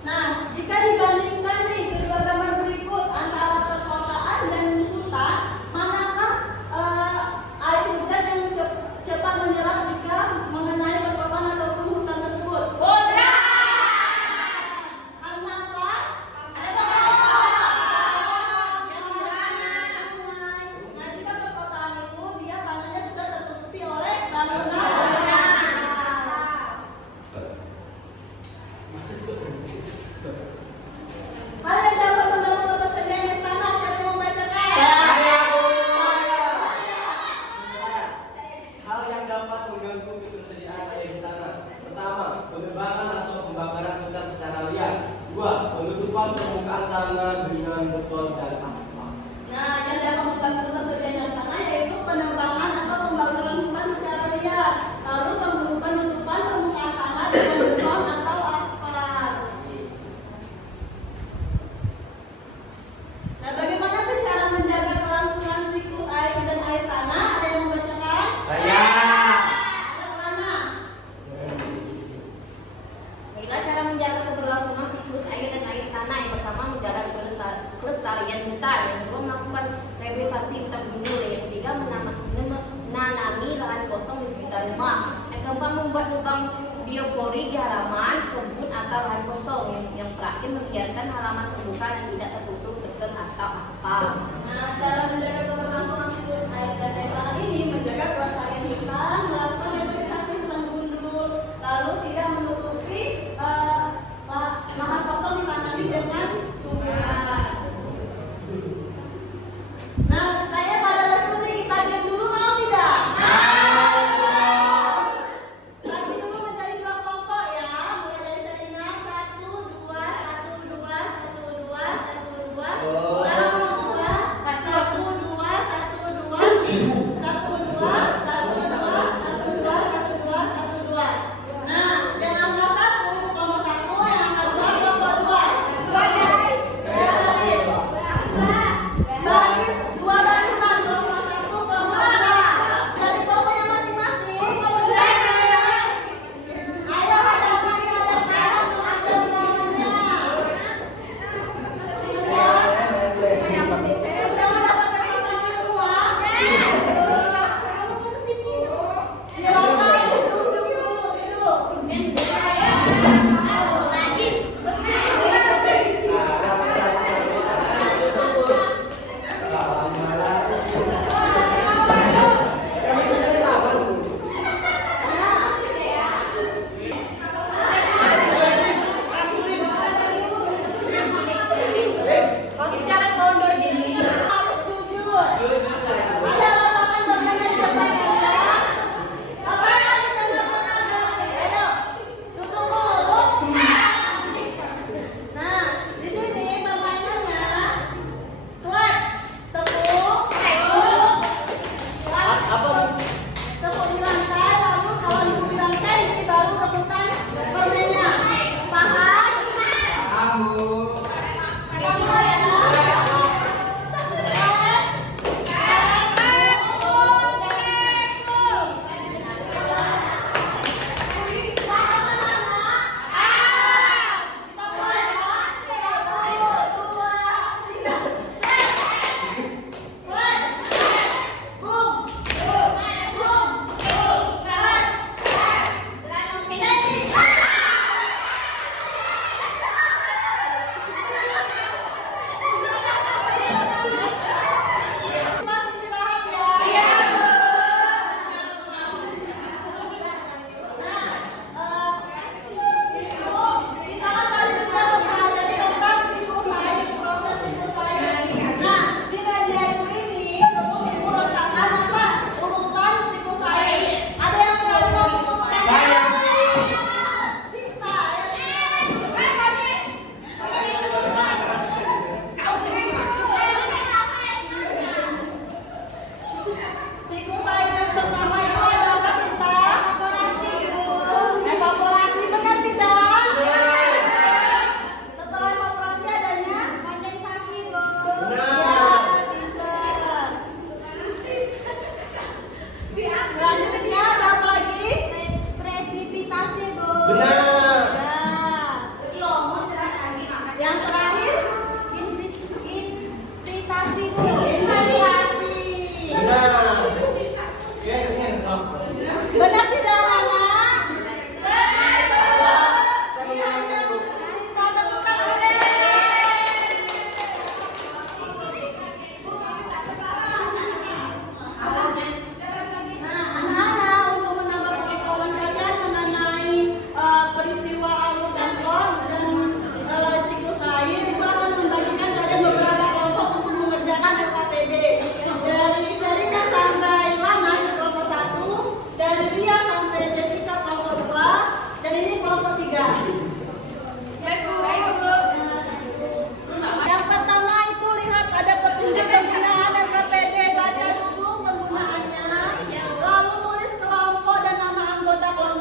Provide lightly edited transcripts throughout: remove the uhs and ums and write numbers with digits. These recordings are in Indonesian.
Nah, jika dibandingkan nih kedua gambar berikut antara perkotaan dan hutan, manakah air hujan yang cepat menyerap jika mengenai perkotaan ataupun hutan tersebut? Putra. Karena apa? Ada pohon. Yang sungai. Nah, jika perkotaan itu dia tanahnya sudah tertutupi oleh bangunan. Kalian dapat mendapat ketersediaan air tanah. Siapa yang membacakan? Hal yang dapat mengganggu ketersediaan air di tanah. Pertama, penebangan atau pembakaran hutan secara liar. Dua, penutupan permukaan tanah dengan beton dan aspal. Nah, yang dapat mengganggu ketersediaan air tanah yaitu penebangan atau pembakaran hutan secara liar. Lalu penutupan permukaan tanah dengan beton atau aspal. Nah, bagaimana sih cara menjaga kelangsungan siklus air dan air tanah? Ada yang membacakan? Saya. Yang mana? Baiklah, cara menjaga keberlangsungan siklus air dan air tanah. Yang pertama, menjaga kelestarian hutan. Yang kedua, melakukan reboisasi hutan gundul. Yang ketiga, menanami lahan kosong di sekitar rumah. Yang keempat, membuat lubang biopori di halaman, kebun atau lahan kosong. Yang terakhir, membiarkan halaman terbuka dan tidak tertutup beton atau aspal. Nah, cara menjaga keberlangsungan siklus air dan air tanah ini menjaga kelestarian hutan, melakukan reboisasi hutan gundul, lalu tidak menutupi lahan kosong ditanami dengan tumbuhan. Nah, kayaknya pada diskusi kita diam dulu, mau tidak? Bagi dulu menjadi dua kelompok ya, mulai dari serinya 1, 2, 1, 2, 1, 2, 1, 2. Oh. 1, 2, 1, 2,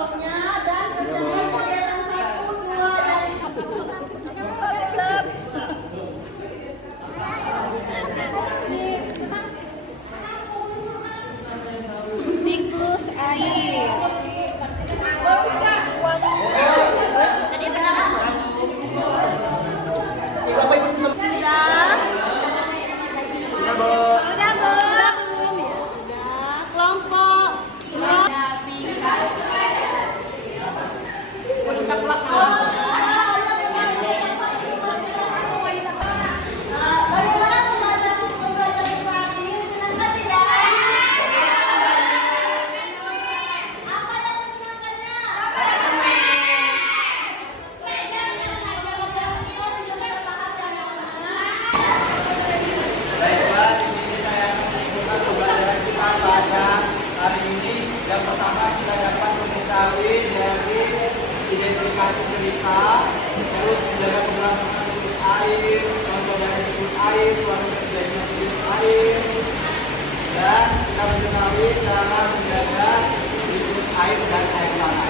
kelompoknya dan kerjakan kegiatan 1, 2, dan Siklus air. Jadi pertama. sudah. Udah, Bu. Sudah belum ya? Sudah. Kelompok. Ada pingkat. Kita pulang. Bagaimana pembelajaran kita ini menyenangkan tidak? Apa yang menyenangkannya? Baiklah, di sini saya akan menunjukkan pembelajaran kita pada hari ini. Yang pertama kita dapat mengetahui dari identifikasi cerita, terus menjaga keberlangsungan siklus air, contoh dari siklus air, suatu terjadinya siklus air, dan kita mengetahui cara menjaga siklus air dan air tanah.